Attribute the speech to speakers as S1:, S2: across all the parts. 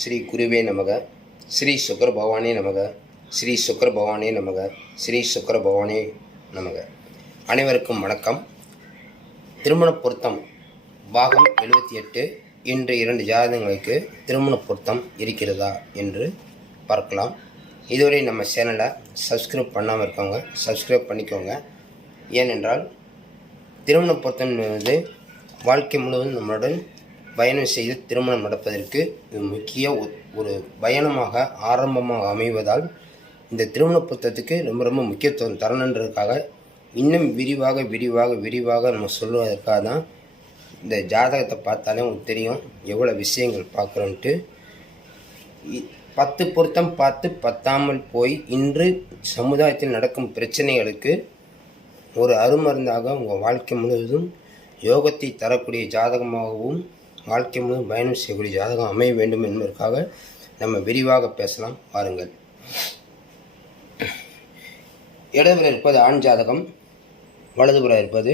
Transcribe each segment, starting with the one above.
S1: ஸ்ரீ குருவே நமக ஸ்ரீ சுக்கர பவானே நமக ஸ்ரீ சுக்கர பவானே நமக ஸ்ரீ சுக்கர பவானே நமக. அனைவருக்கும் வணக்கம். திருமண பொருத்தம் பாகம் எழுபத்தி எட்டு. இன்று இரண்டு ஜாதகங்களுக்கு திருமண பொருத்தம் இருக்கிறதா என்று பார்க்கலாம். இதுவரை நம்ம சேனலை சப்ஸ்கிரைப் பண்ணாமல் இருக்கவங்க சப்ஸ்கிரைப் பண்ணிக்கோங்க. ஏனென்றால் திருமண பொருத்தம் என்பது வாழ்க்கை முழுவதும் நம்மளுடன் பயணம் செய்து திருமணம் நடப்பதற்கு இது முக்கிய ஒரு பயணமாக ஆரம்பமாக அமைவதால் இந்த திருமண புத்தகத்துக்கு ரொம்ப ரொம்ப முக்கியத்துவம் தரணுன்றதுக்காக இன்னும் விரிவாக விரிவாக விரிவாக நம்ம சொல்லுவதற்காக தான் இந்த ஜாதகத்தை பார்த்தாலே உங்களுக்கு தெரியும் எவ்வளோ விஷயங்கள் பார்க்குறோன்ட்டு. பத்து பொருத்தம் பார்த்து பத்தாமல் போய் இன்று சமுதாயத்தில் நடக்கும் பிரச்சனைகளுக்கு ஒரு அருமருந்தாக உங்கள் வாழ்க்கை முழுவதும் யோகத்தை தரக்கூடிய ஜாதகமாகவும் வாழ்க்கை முழுவதும் பயணம் செய்யக்கூடிய ஜாதகம் அமைய வேண்டும் என்பதற்காக நம்ம விரிவாக பேசலாம். வாருங்கள். இடதுபுறம் இருப்பது ஆண் ஜாதகம் வலதுபுறம் இருப்பது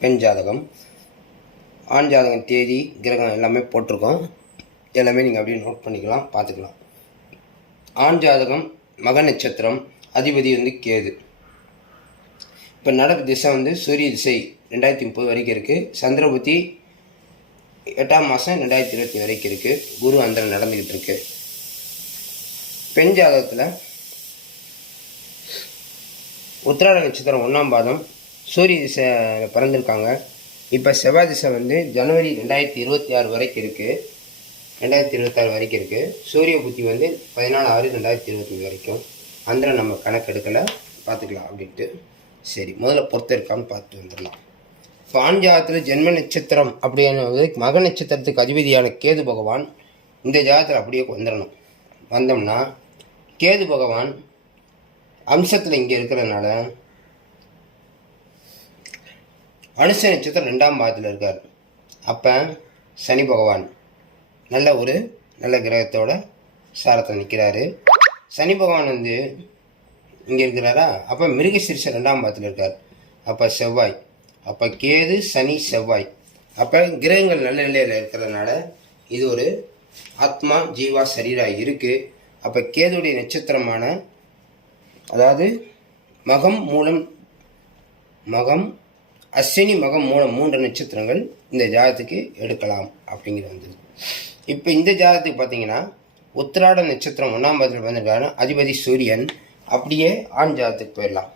S1: பெண் ஜாதகம். ஆண் ஜாதகம் தேதி கிரகம் எல்லாமே போட்டிருக்கோம். எல்லாமே நீங்கள் அப்படியே நோட் பண்ணிக்கலாம் பார்த்துக்கலாம். ஆண் ஜாதகம் மக நட்சத்திரம் அதிபதி வந்து கேது. இப்போ நடப்பு திசை வந்து சூரிய திசை ரெண்டாயிரத்தி முப்பது வரைக்கும் இருக்குது சந்திரபுத்தி எட்டாம் மாதம் ரெண்டாயிரத்தி இருபத்தி வரைக்கும் இருக்குது குரு அந்தரம் நடந்துக்கிட்டு இருக்கு. பெண் ஜாதகத்தில் உத்திராட நட்சத்திரம் ஒன்றாம் பாதம். சூரிய திசை பிறந்திருக்காங்க. இப்போ செவ்வாய் திசை வந்து ஜனவரி ரெண்டாயிரத்தி இருபத்தி ஆறு வரைக்கும் இருக்குது ரெண்டாயிரத்தி இருபத்தாறு வரைக்கும் இருக்குது சூரிய புத்தி வந்து பதினாலு ஆறு ரெண்டாயிரத்தி இருபத்தஞ்சி வரைக்கும். அந்தரம் நம்ம கணக்கு எடுக்கலை பார்த்துக்கலாம் அப்படின்ட்டு. சரி முதல்ல பொறுத்த இருக்கான்னு பார்த்து வந்துடலாம். பாஞ்சாத்தில் ஜென்ம நட்சத்திரம் அப்படின்னுவது மக நட்சத்திரத்துக்கு அதிபதியான கேது பகவான் இந்த ஜாதத்தில் அப்படியே வந்துடணும் வந்தோம்னா கேது பகவான் அம்சத்தில் இங்கே இருக்கிறதுனால அனுச நட்சத்திரம் ரெண்டாம் பாதத்தில் இருக்கார். அப்போ சனி பகவான் நல்ல ஒரு நல்ல கிரகத்தோட சாரத்தில் நிற்கிறாரு சனி பகவான் வந்து இங்கே இருக்கிறாரா? அப்போ மிருகசீரிஷ ரெண்டாம் பாதத்தில் இருக்கார். அப்போ செவ்வாய் அப்போ கேது சனி செவ்வாய். அப்போ கிரகங்கள் நல்ல நிலையில் இருக்கிறதுனால இது ஒரு ஆத்மா ஜீவா சரீராக இருக்குது அப்போ கேதுடைய நட்சத்திரமான அதாவது மகம் மூலம் மகம் அஸ்வினி மகம் மூலம் மூன்று நட்சத்திரங்கள் இந்த ஜாதத்துக்கு எடுக்கலாம் அப்படிங்கிறது வந்தது. இப்போ இந்த ஜாதகத்துக்கு பார்த்தீங்கன்னா உத்திராட நட்சத்திரம் ஒன்றாம் பதில் வந்திருக்காரு அதிபதி சூரியன். அப்படியே ஆண் ஜாதத்துக்கு போயிடலாம்.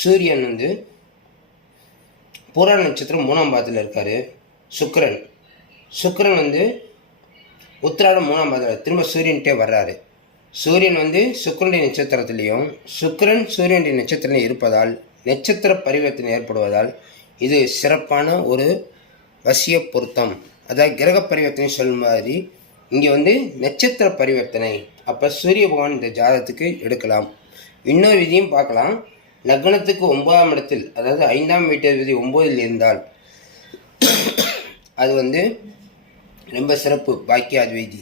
S1: சூரியன் வந்து புற நட்சத்திரம் மூணாம் பாதத்தில் இருக்கார். சுக்கரன். சுக்கரன் வந்து உத்திராடம் மூணாம் பாதத்தில் திரும்ப சூரியன்கிட்டே வர்றாரு. சூரியன் வந்து சுக்கரனுடைய நட்சத்திரத்திலையும் சுக்கரன் சூரியனுடைய நட்சத்திரம் இருப்பதால் நட்சத்திர பரிவர்த்தனை ஏற்படுவதால் இது சிறப்பான ஒரு வசிய பொருத்தம். அதாவது கிரக பரிவர்த்தனை சொல்லும் மாதிரி இங்கே வந்து நட்சத்திர பரிவர்த்தனை. அப்போ சூரிய பகவான் இந்த ஜாதகத்துக்கு எடுக்கலாம். இன்னொரு விதியும் பார்க்கலாம். லக்னத்துக்கு ஒன்பதாம் இடத்தில் அதாவது ஐந்தாம் வீட்டு விதி இருந்தால் அது வந்து ரொம்ப சிறப்பு பாக்கியாதிபதி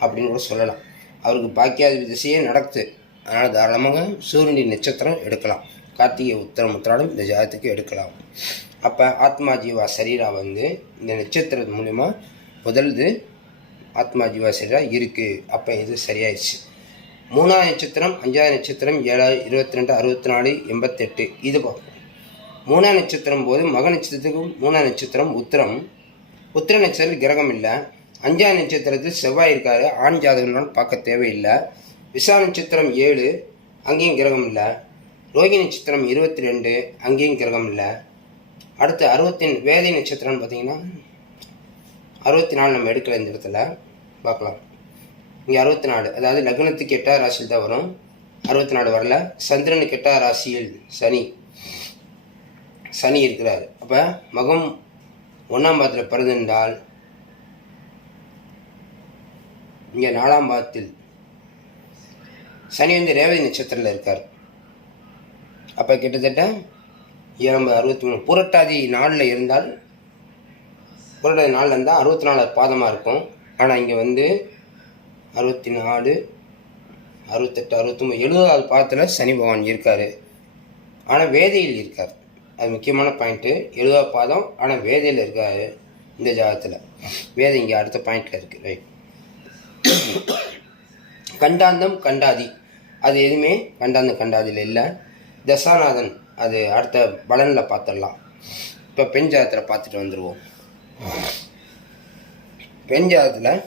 S1: அப்படின்னு கூட சொல்லலாம். அவருக்கு பாக்கியாதிபதி திசையே நடக்குது. அதனால் தாராளமாக சூரியனின் நட்சத்திரம் எடுக்கலாம். கார்த்திகை உத்தரம் உத்திராடம் இந்த ஜாதத்துக்கு எடுக்கலாம். அப்போ ஆத்மா ஜீவா சரீரா வந்து இந்த நட்சத்திரம் மூலிமா முதல்து ஆத்மா ஜீவா சரீரா இருக்குது அப்போ இது சரியாயிடுச்சு. மூணாவது நட்சத்திரம் அஞ்சாவது நட்சத்திரம் ஏழாவது இருபத்தி ரெண்டு அறுபத்தி நாலு எண்பத்தெட்டு. இது பார்ப்போம் மூணாம் நட்சத்திரம் போது மக நட்சத்திரத்துக்கு மூணாம் நட்சத்திரம் உத்திரம். உத்திர நட்சத்திரத்தில் கிரகம் இல்லை. அஞ்சாம் நட்சத்திரத்தில் செவ்வாய் இருக்காரு. ஆண் ஜாதகம்னாலும் பார்க்க தேவையில்லை. விசா நட்சத்திரம் ஏழு அங்கேயும் கிரகம் இல்லை. ரோகி நட்சத்திரம் இருபத்தி ரெண்டு அங்கேயும் கிரகம் இல்லை. அடுத்து அறுபத்தி வேதை நட்சத்திரம்னு பார்த்தீங்கன்னா அறுபத்தி நாலு நம்ம எடுக்கல இந்த இடத்துல. பார்க்கலாம். இங்கே அறுபத்தி நாலு அதாவது லக்னத்துக்கு எட்டாவது ராசியில் தான் வரும். அறுபத்தி நாலு வரல. சந்திரனுக்கு எட்டாவது ராசியில் சனி. சனி இருக்கிறார். அப்போ மகம் ஒன்றாம் பாதத்தில் பிறந்திருந்தால் இங்கே நாலாம் பாதத்தில் சனி வந்து ரேவதி நட்சத்திரத்தில் இருக்கார். அப்போ கிட்டத்தட்ட இரம்பது அறுபத்தி மூணு புரட்டாதி நாளில் இருந்தால் புரட்டாதி நாளில் இருந்தால் அறுபத்தி நாலு பாதமாக இருக்கும். ஆனால் இங்கே வந்து அறுபத்தி நாலு அறுபத்தெட்டு அறுபத்தொம்பது எழுபதாவது பாதத்தில் சனி பகவான் இருக்கார். ஆனால் வேதையில் இருக்கார். அது முக்கியமான பாயிண்ட்டு எழுபதாவது பாதம் ஆனால் வேதையில் இருக்கார் இந்த ஜாதகத்தில் வேதம் இங்கே அடுத்த பாயிண்டில் இருக்குது ரைட் கண்டாந்தம் கண்டாதி. அது எதுவுமே கண்டாந்தம் கண்டாதியில் இல்லை. தசாநாதன் அது அடுத்த பலனில் பார்த்துடலாம் இப்போ பெண் ஜாதத்தில் பார்த்துட்டு வந்துடுவோம் பெண் ஜாதத்தில்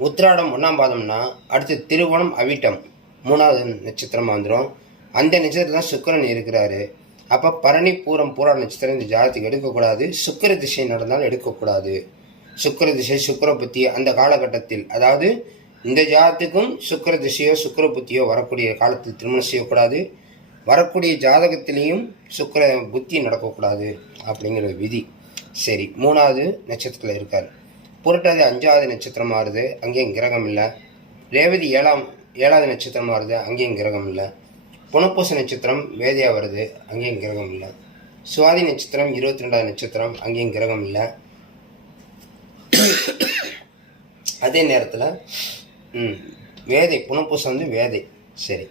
S1: உத்திராடம் ஒன்றாம் பாதம்னா அடுத்து திருவோணம் அவிட்டம் மூணாவது நட்சத்திரமாக வந்துடும் அந்த நட்சத்திரம் தான் சுக்கிரன் இருக்கிறாரு. அப்போ பரணி பூரம் பூரா நட்சத்திரம் இந்த ஜாதகத்துக்கு எடுக்கக்கூடாது. சுக்கிர திசை நடந்தாலும் எடுக்கக்கூடாது. சுக்கர திசை சுக்கர புத்தி அந்த காலகட்டத்தில் அதாவது இந்த ஜாதத்துக்கும் சுக்கர திசையோ சுக்கிர புத்தியோ வரக்கூடிய காலத்தில் திருமணம் செய்யக்கூடாது. வரக்கூடிய ஜாதகத்திலையும் சுக்கிர புத்தி நடக்கக்கூடாது அப்படிங்கிற விதி. சரி மூணாவது நட்சத்திரத்தில் இருக்கார். புரட்டாதி அஞ்சாவது நட்சத்திரம் மாறுது அங்கேயும் கிரகம் இல்லை. ரேவதி ஏழாம் ஏழாவது நட்சத்திரம் மாறுது அங்கேயும் கிரகம் இல்லை. புனப்பூச நட்சத்திரம் வேதியாக வருது அங்கேயும் கிரகம் இல்லை. சுவாதி நட்சத்திரம் இருபத்தி ரெண்டாவது நட்சத்திரம் அங்கேயும் கிரகம் இல்லை. அதே நேரத்தில் வேதை புனப்பூசம் வந்து வேதை சரி.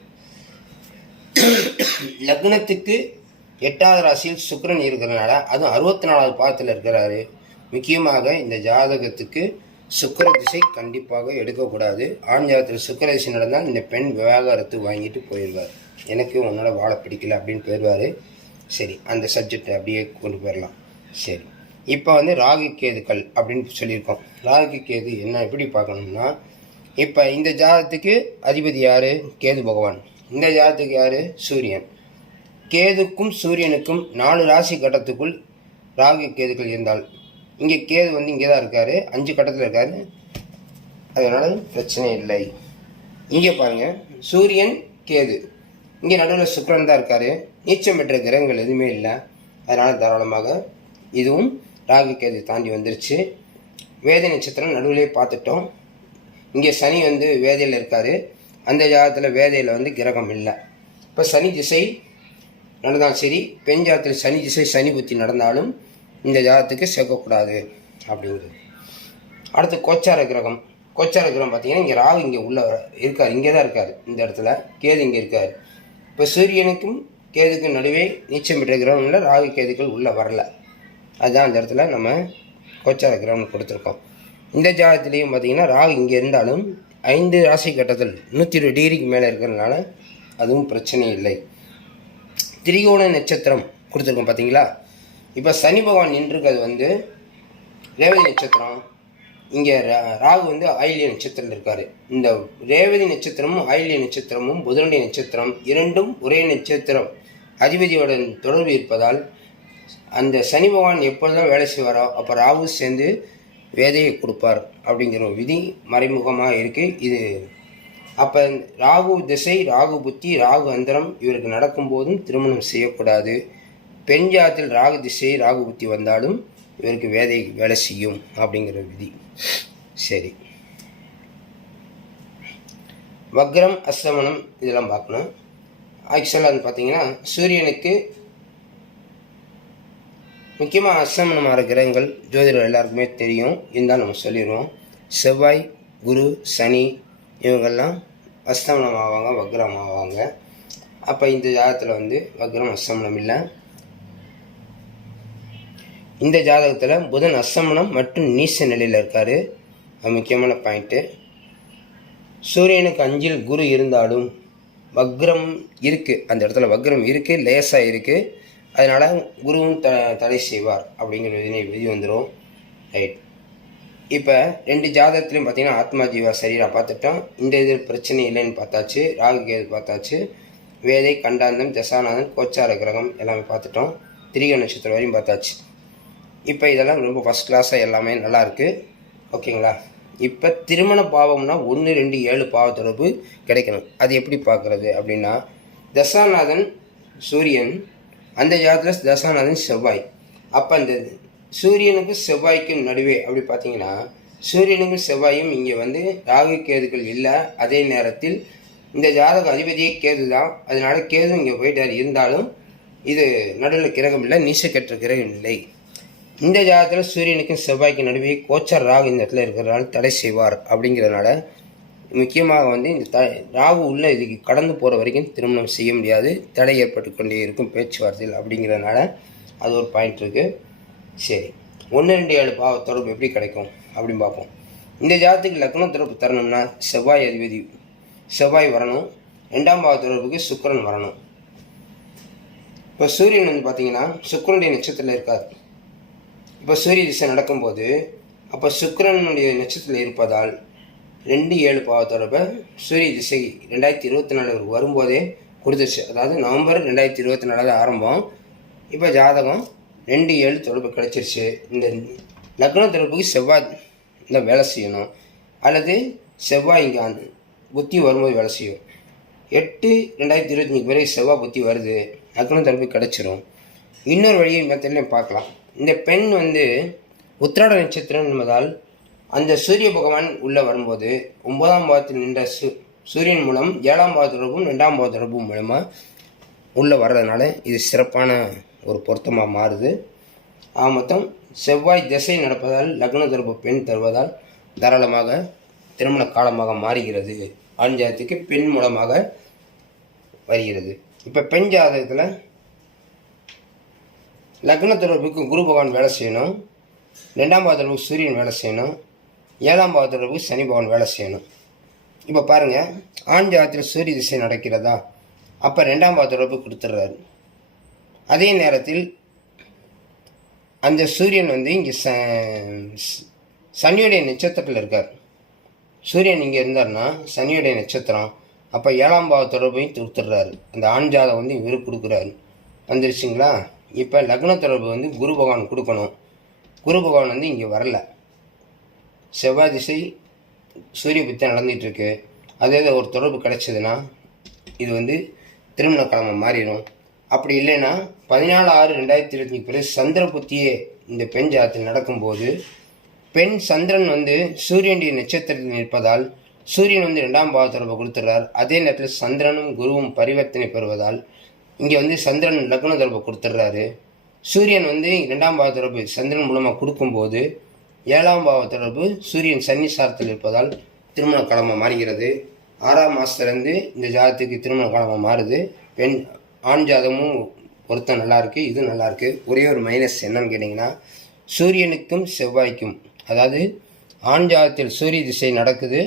S1: லக்னத்துக்கு எட்டாவது ராசியில் சுக்கரன் இருக்கிறனால அதுவும் அறுபத்தி நாலாவது பாதத்தில் இருக்கிறாரு. முக்கியமாக இந்த ஜாதகத்துக்கு சுக்கர திசை கண்டிப்பாக எடுக்கக்கூடாது. ஆண் ஜாதகத்தில் சுக்கர திசை நடந்தால் இந்த பெண் விவாகரத்து வாங்கிட்டு போயிடுவார். எனக்கு உன்னோட வாழை பிடிக்கல அப்படின்னு போயிடுவார். சரி அந்த சப்ஜெக்ட் அப்படியே கொண்டு போயிடலாம். சரி இப்போ வந்து ராகு கேதுக்கள் அப்படின்னு சொல்லியிருக்கோம். ராகு கேது என்ன எப்படி பார்க்கணும்னா இப்போ இந்த ஜாதகத்துக்கு அதிபதி யார்? கேது பகவான். இந்த ஜாதகத்துக்கு யார்? சூரியன். கேதுக்கும் சூரியனுக்கும் நாலு ராசி கட்டத்துக்குள் ராகு கேதுக்கள் இருந்தால் இங்கே கேது வந்து இங்கே தான் இருக்கார். அஞ்சு கட்டத்தில் இருக்காரு. அதனால் பிரச்சனை இல்லை. இங்கே பாருங்கள் சூரியன் கேது. இங்கே நடுவில் சுக்கரன் தான் இருக்கார். நீச்சம் பெற்ற கிரகங்கள் எதுவுமே இல்லை. அதனால் தாராளமாக இதுவும் ராகு கேது தாண்டி வந்துருச்சு. வேத நட்சத்திரம் நடுவிலே பார்த்துட்டோம். இங்கே சனி வந்து வேதையில் இருக்கார். அந்த ஜாதத்தில் வேதையில் வந்து கிரகம் இல்லை. இப்போ சனி திசை நடந்தாலும் சரி பெண் ஜாதத்தில் சனி திசை சனி புத்தி நடந்தாலும் இந்த ஜாதகத்துக்கு சேர்க்கக்கூடாது அப்படிங்கிறது அடுத்து கோச்சார கிரகம். கோச்சார கிரகம் பார்த்தீங்கன்னா இங்கே ராகு இங்கே உள்ள இருக்கார். இங்கே தான் இருக்கார் இந்த இடத்துல. கேது இங்கே இருக்கார். இப்போ சூரியனுக்கும் கேதுக்கும் நடுவே நீச்சம் பெற்ற கிரகங்களில் ராகு கேதுக்கள் உள்ளே வரல. அதுதான் அந்த இடத்துல நம்ம கோச்சார கிரகம் கொடுத்துருக்கோம். இந்த ஜாதகத்துலேயும் பார்த்தீங்கன்னா ராகு இங்கே இருந்தாலும் ஐந்து ராசி கட்டத்தில் நூற்றி இருபது டிகிரிக்கு மேலே இருக்கிறதுனால அதுவும் பிரச்சனை இல்லை. திரிகோண நட்சத்திரம் கொடுத்துருக்கோம் பார்த்தீங்களா? இப்போ சனி பகவான் நின்றுக்கிறது வந்து ரேவதி நட்சத்திரம். இங்கே ராகு வந்து ஆயிலிய நட்சத்திரத்தில் இருக்கார். இந்த ரேவதி நட்சத்திரமும் ஆயிலிய நட்சத்திரமும் புதனுடைய நட்சத்திரம் இரண்டும் ஒரே நட்சத்திரம். அதிபதியுடன் தொடர்பு இருப்பதால் அந்த சனி பகவான் எப்பொழுதும் வேலை செய்வாரோ அப்போ ராகு சேர்ந்து வேதையை கொடுப்பார் அப்படிங்கிற ஒரு விதி மறைமுகமாக இருக்குது இது அப்போ ராகு திசை ராகு புத்தி ராகு அந்தரம் இவருக்கு நடக்கும்போதும் திருமணம் செய்யக்கூடாது. பெண் ஜாதத்தில் ராகு திசை ராகு புத்தி வந்தாலும் இவருக்கு வேதை வேலை செய்யும் அப்படிங்கிற விதி. சரி. வக்ரம் அஸ்தமனம் இதெல்லாம் பார்க்கணும். ஆக்சுவலாக வந்து பார்த்தீங்கன்னா சூரியனுக்கு முக்கியமாக அஸ்தமனமான கிரகங்கள் ஜோதிடர் எல்லாருக்குமே தெரியும். இருந்தால் நம்ம சொல்லிடுவோம் செவ்வாய் குரு சனி இவங்கெல்லாம் அஸ்தமனம் ஆவாங்க வக்ரம் ஆவாங்க அப்போ இந்த ஜாதத்தில் வந்து வக்ரம் அஸ்தமனம் இல்லை. இந்த ஜாதகத்தில் புதன் அசமணம் மற்றும் நீச நிலையில் இருக்கார். முக்கியமான பாயிண்ட்டு சூரியனுக்கு அஞ்சில் குரு இருந்தாலும் வக்ரம் இருக்குது அந்த இடத்துல வக்ரம் இருக்குது லேசாக இருக்குது அதனால் குருவும் த தடை செய்வார் அப்படிங்கிற விதி விதி வந்துடும் ரைட் இப்போ ரெண்டு ஜாதகத்துலையும் பார்த்தீங்கன்னா ஆத்மா ஜீவா சரீரம் பார்த்துட்டோம். இந்த இது பிரச்சனை இல்லைன்னு பார்த்தாச்சு. ராகு கேது பார்த்தாச்சு. வேதை கண்டாந்தம் தசானந்தம் கோச்சார கிரகம் எல்லாமே பார்த்துட்டோம். திரிக நட்சத்திரம் வரையும் பார்த்தாச்சு. இப்போ இதெல்லாம் ரொம்ப ஃபஸ்ட் கிளாஸாக எல்லாமே நல்லாயிருக்கு ஓகேங்களா? இப்போ திருமண பாவம்னா ஒன்று ரெண்டு ஏழு பாவ தொடர்பு கிடைக்கணும். அது எப்படி பார்க்குறது அப்படின்னா தசாநாதன் சூரியன் அந்த ஜாதத்தில் தசாநாதன் செவ்வாய். அப்போ அந்த சூரியனுக்கும் செவ்வாய்க்கும் நடுவே அப்படி பார்த்தீங்கன்னா சூரியனுக்கும் செவ்வாயும் இங்கே வந்து ராகு கேதுகள் இல்லை. அதே நேரத்தில் இந்த ஜாதக அதிபதியே கேது தான். அதனால கேது இங்கே போயிட்டார். இருந்தாலும் இது நடுவில் கிரகம் இல்லை நீசக்கற்ற கிரகம் இல்லை இந்த ஜாதகத்தில் சூரியனுக்கும் செவ்வாய்க்கு நடுவே கோச்சர் ராகு இந்த இடத்துல இருக்கிறனால தடை செய்வார் அப்படிங்கிறதுனால முக்கியமாக வந்து இந்த த ராகு உள்ள இதுக்கு கடந்து போகிற வரைக்கும் திருமணம் செய்ய முடியாது. தடை ஏற்பட்டு கொண்டே இருக்கும் பேச்சுவார்த்தையில் அப்படிங்கிறதுனால அது ஒரு பாயிண்ட் இருக்குது சரி. ஒன்று ரெண்டு ஏழு பாவ தொடர்பு எப்படி கிடைக்கும் அப்படின்னு பார்ப்போம். இந்த ஜாதத்துக்கு லக்ன தொடர்பு தரணும்னா செவ்வாய் அதிபதி செவ்வாய் வரணும். ரெண்டாம் பாவ தொடர்புக்கு சுக்கரன் வரணும். இப்போ சூரியன் வந்து பார்த்தீங்கன்னா சுக்கரனுடைய நட்சத்திரத்தில் இருக்கார். இப்போ சூரிய திசை நடக்கும்போது அப்போ சுக்கரனுடைய நட்சத்திரத்தில் இருப்பதால் ரெண்டு ஏழு பாவத்தோட சூரிய திசை ரெண்டாயிரத்தி இருபத்தி நாலு வரும்போதே கொடுத்துருச்சு. அதாவது நவம்பர் ரெண்டாயிரத்தி இருபத்தி நாலாவது ஆரம்பம். இப்போ ஜாதகம் ரெண்டு ஏழு தொடர்பு கிடச்சிருச்சு. இந்த லக்ன தொடர்புக்கு செவ்வாய் இந்த வேலை செய்யணும். அல்லது செவ்வாய் இங்கே அந்த புத்தி வரும்போது வேலை செய்யும். எட்டு ரெண்டாயிரத்தி இருபத்தஞ்சுக்கு பிறகு செவ்வாய் புத்தி வருது. லக்ன தொடர்பு கிடச்சிரும். இன்னொரு வழியை மெத்தட்லையும் பார்க்கலாம். இந்த பெண் வந்து உத்திராட நட்சத்திரம் என்பதால் அந்த சூரிய பகவான் உள்ளே வரும்போது ஒன்பதாம் பாவத்தில் நின்ற சு சூரியன் மூலம் ஏழாம் பாவ தொடர்பும் ரெண்டாம் பாவ தொடர்பும் மூலமாக உள்ளே வர்றதுனால இது சிறப்பான ஒரு பொருத்தமாக மாறுது. ஆக மொத்தம் செவ்வாய் திசை நடப்பதால் லக்ன தொடர்பு பெண் தருவதால் தாராளமாக திருமண காலமாக மாறுகிறது. ஆண் ஜாதத்துக்கு பெண் மூலமாக வருகிறது. இப்போ பெண் ஜாதகத்தில் லக்ன தொடர்புக்கு குரு பகவான் வேலை செய்யணும். ரெண்டாம் பாவ தொடர்புக்கு சூரியன் வேலை செய்யணும். ஏழாம் பாவ தொடர்புக்கு சனி பகவான் வேலை செய்யணும். இப்போ பாருங்கள் ஆண் ஜாதத்தில் சூரிய திசை நடக்கிறதா? அப்போ ரெண்டாம் பாவ தொடர்பு கொடுத்துட்றாரு அதே நேரத்தில் அந்த சூரியன் வந்து இங்கே ச சனியுடைய நட்சத்திரத்தில் இருக்கார். சூரியன் இங்கே இருந்தார்னா சனியுடைய நட்சத்திரம். அப்போ ஏழாம் பாவ தொடர்பையும் கொடுத்துட்றாரு அந்த ஆண் ஜாதம் வந்து இவருக்கு கொடுக்குறாரு. வந்துருச்சுங்களா? இப்போ லக்ன தொடர்பு வந்து குரு பகவான் கொடுக்கணும். குரு பகவான் வந்து இங்கே வரல. செவ்வாய் திசை சூரிய புத்தி நடந்துகிட்ருக்கு அதே ஒரு தொடர்பு கிடச்சிதுன்னா இது வந்து திருமண கிழமை மாறிடும். அப்படி இல்லைன்னா பதினாலு ஆறு ரெண்டாயிரத்தி இருபத்தி பிறகு சந்திர புத்தியே இந்த பெண் ஜாதத்தில் நடக்கும்போது பெண் சந்திரன் வந்து சூரியனுடைய நட்சத்திரத்தில் நிற்பதால் சூரியன் வந்து ரெண்டாம் பாவ தொடர்பை கொடுத்துட்றார். அதே நேரத்தில் சந்திரனும் குருவும் பரிவர்த்தனை பெறுவதால் இங்கே வந்து சந்திரன் லக்ன தொடர்பை கொடுத்துட்றாரு சூரியன் வந்து ரெண்டாம் பாவ தொடர்பு சந்திரன் மூலமாக கொடுக்கும்போது ஏழாம் பாவ தொடர்பு சூரியன் சன்னிசாரத்தில் இருப்பதால் திருமண கடமை மாறுகிறது. ஆறாம் மாதத்துலேருந்து இந்த ஜாதத்துக்கு திருமண கடமை மாறுது. பெண் ஆண் ஜாதமும் ஒருத்தன் நல்லாயிருக்கு இதுவும் இது ஒரே ஒரு மைனஸ் என்னன்னு கேட்டிங்கன்னா சூரியனுக்கும் செவ்வாய்க்கும் அதாவது ஆண் ஜாதத்தில் சூரிய திசை நடக்குது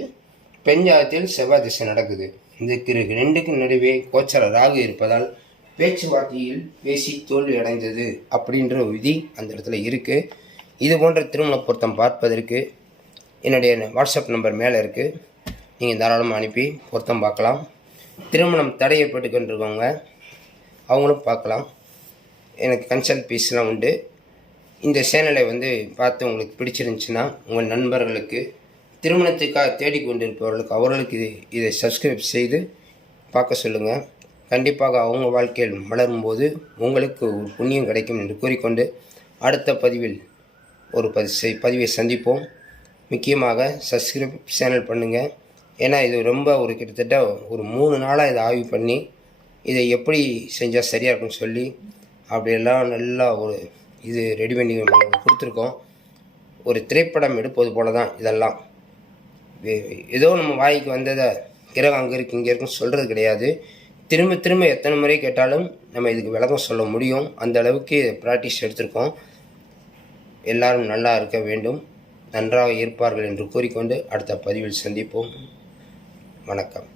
S1: பெண் ஜாதத்தில் செவ்வாய் திசை நடக்குது. இதுக்கு ரெண்டுக்கும் நடுவே கோச்சர ராகு இருப்பதால் பேச்சுவார்த்தையில் பேசி தோல்வி அடைந்தது அப்படின்ற விதி அந்த இடத்துல இருக்குது இது போன்ற திருமண பொருத்தம் பார்ப்பதற்கு என்னுடைய வாட்ஸ்அப் நம்பர் மேலே இருக்குது நீங்கள் தாராளமாக அனுப்பி பொருத்தம் பார்க்கலாம். திருமணம் தடையப்பட்டுக்கொண்டிருக்கவங்க அவங்களும் பார்க்கலாம். எனக்கு கன்சல்ட் ஃபீஸ்லாம் உண்டு. இந்த சேனலை வந்து பார்த்து உங்களுக்கு பிடிச்சிருந்துச்சுன்னா உங்கள் நண்பர்களுக்கு திருமணத்துக்காக தேடிக்கொண்டிருப்பவர்களுக்கு அவர்களுக்கு இது இதை சப்ஸ்கிரைப் செய்து பார்க்க சொல்லுங்கள் கண்டிப்பாக அவங்க வாழ்க்கையில் மலரும்போது உங்களுக்கு ஒரு புண்ணியம் கிடைக்கும் என்று கூறிக்கொண்டு அடுத்த பதிவில் ஒரு பதி செய்- பதிவை சந்திப்போம். முக்கியமாக சப்ஸ்கிரைப் சேனல் பண்ணுங்கள் ஏன்னா இது ரொம்ப ஒரு கிட்டத்தட்ட ஒரு மூணு நாளாக இதை ஆய்வு பண்ணி இதை எப்படி செஞ்சால் சரியாக இருக்கும்னு சொல்லி அப்படியெல்லாம் நல்லா ஒரு இது ரெடி பண்ணி கொடுத்துருக்கோம். ஒரு திரைப்படம் எடுப்பது போல தான் இதெல்லாம் ஏதோ நம்ம வாய்க்கு வந்ததை கிரகம் அங்கே இருக்கு இங்கே இருக்குன்னு சொல்கிறது கிடையாது. திரும்ப திரும்ப எத்தனை முறை கேட்டாலும் நம்ம இதுக்கு விளக்கம் சொல்ல முடியும். அந்த அளவுக்கு ப்ராக்டிஸ் எடுத்திருக்கோம். எல்லாரும் நல்லா இருக்க வேண்டும். நன்றாக இருப்பார்கள் என்று கூறிக்கொண்டு அடுத்த பதிவில் சந்திப்போம். வணக்கம்.